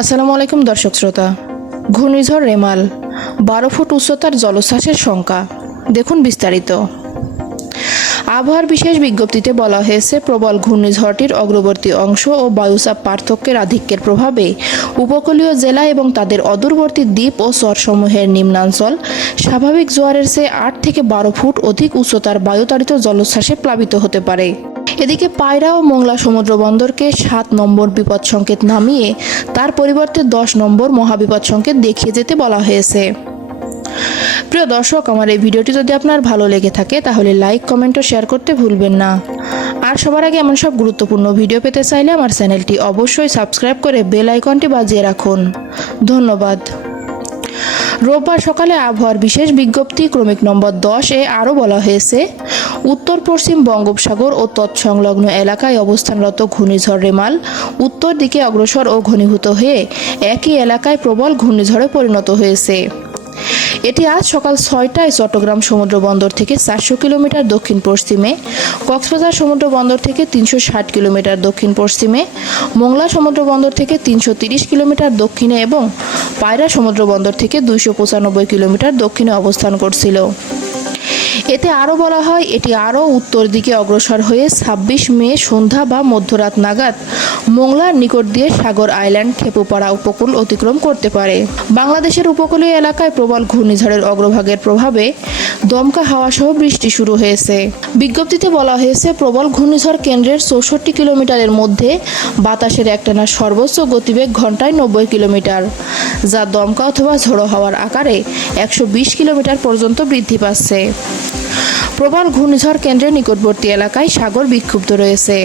আসসালামু আলাইকুম দর্শক শ্রোতা। ঘূর্ণিঝড় রেমাল 12 ফুট উচ্চতার জলোচ্ছ্বাসের শঙ্কা। দেখুন বিস্তারিত। আবহাওয়ার বিশেষ বিজ্ঞপ্তিতে বলা হয়েছে, প্রবল ঘূর্ণিঝড়টির অগ্রবর্তী অংশ ও বায়ুচাপ পার্থক্যের আধিক্যের প্রভাবে উপকূলীয় জেলা এবং তাদের অদূরবর্তী দ্বীপ ও চরসমূহের নিম্নাঞ্চল স্বাভাবিক জোয়ারের চেয়ে 8 থেকে 12 ফুট অধিক উচ্চতার বায়ুতাড়িত জলোচ্ছ্বাসে প্লাবিত হতে পারে। এদিকে পায়রা ও মোংলা সমুদ্র বন্দরকে 7 নম্বর বিপদ সংকেত নামিয়ে তার পরিবর্তে 10 নম্বর মহাবিপদ সংকেত দেখিয়ে যেতে বলা হয়েছে। প্রিয় দর্শক, আমার এই ভিডিওটি যদি আপনার ভালো লেগে থাকে তাহলে লাইক, কমেন্ট ও শেয়ার করতে ভুলবেন না। আর সবার আগে এমন সব গুরুত্বপূর্ণ ভিডিও পেতে চাইলে আমার চ্যানেলটি অবশ্যই সাবস্ক্রাইব করে বেল আইকনটি বাজিয়ে রাখুন। ধন্যবাদ। রোববার সকালে আবহাওয়ার বিশেষ বিজ্ঞপ্তি ক্রমিক নম্বর 10 এ আরও বলা হয়েছে, উত্তর পশ্চিম বঙ্গোপসাগর ও তৎসংলগ্ন এলাকায় অবস্থানরত ঘূর্ণিঝড় রেমাল উত্তর দিকে অগ্রসর ও ঘনীভূত হয়ে একই এলাকায় প্রবল ঘূর্ণিঝড়ে পরিণত হয়েছে। এটি আজ সকাল 6টায় চট্টগ্রাম সমুদ্র বন্দর থেকে 400 কিলোমিটার দক্ষিণ পশ্চিমে, কক্সবাজার সমুদ্র বন্দর থেকে 360 কিলোমিটার দক্ষিণ পশ্চিমে, মোংলা সমুদ্র বন্দর থেকে 330 কিলোমিটার দক্ষিণে এবং পায়রা সমুদ্র বন্দর থেকে 295 কিলোমিটার দক্ষিণে অবস্থান করছিল। এতে আরও বলা হয়, এটি আরও উত্তর দিকে অগ্রসর হয়ে 26 মে সন্ধ্যা বা মধ্যরাত নাগাদ মোংলার নিকট দিয়ে সাগর আইল্যান্ড খেপুপাড়া উপকূল অতিক্রম করতে পারে। বাংলাদেশের উপকূলীয় এলাকায় প্রবল ঘূর্ণিঝড়ের অগ্রভাগের প্রভাবে দমকা হাওয়া সহ বৃষ্টি শুরু হয়েছে। বিজ্ঞপ্তিতে বলা হয়েছে, প্রবল ঘূর্ণিঝড় কেন্দ্রের 64 কিলোমিটারের মধ্যে বাতাসের একটানা সর্বোচ্চ গতিবেগ ঘন্টায় 90 কিলোমিটার, যা দমকা অথবা ঝোড়ো হাওয়ার আকারে 120 কিলোমিটার পর্যন্ত বৃদ্ধি পাচ্ছে। প্রবল ঘূর্ণিঝড় কেন্দ্রের নিকটবর্তী এলাকায় সাগর বিক্ষুব্ধ রয়েছে।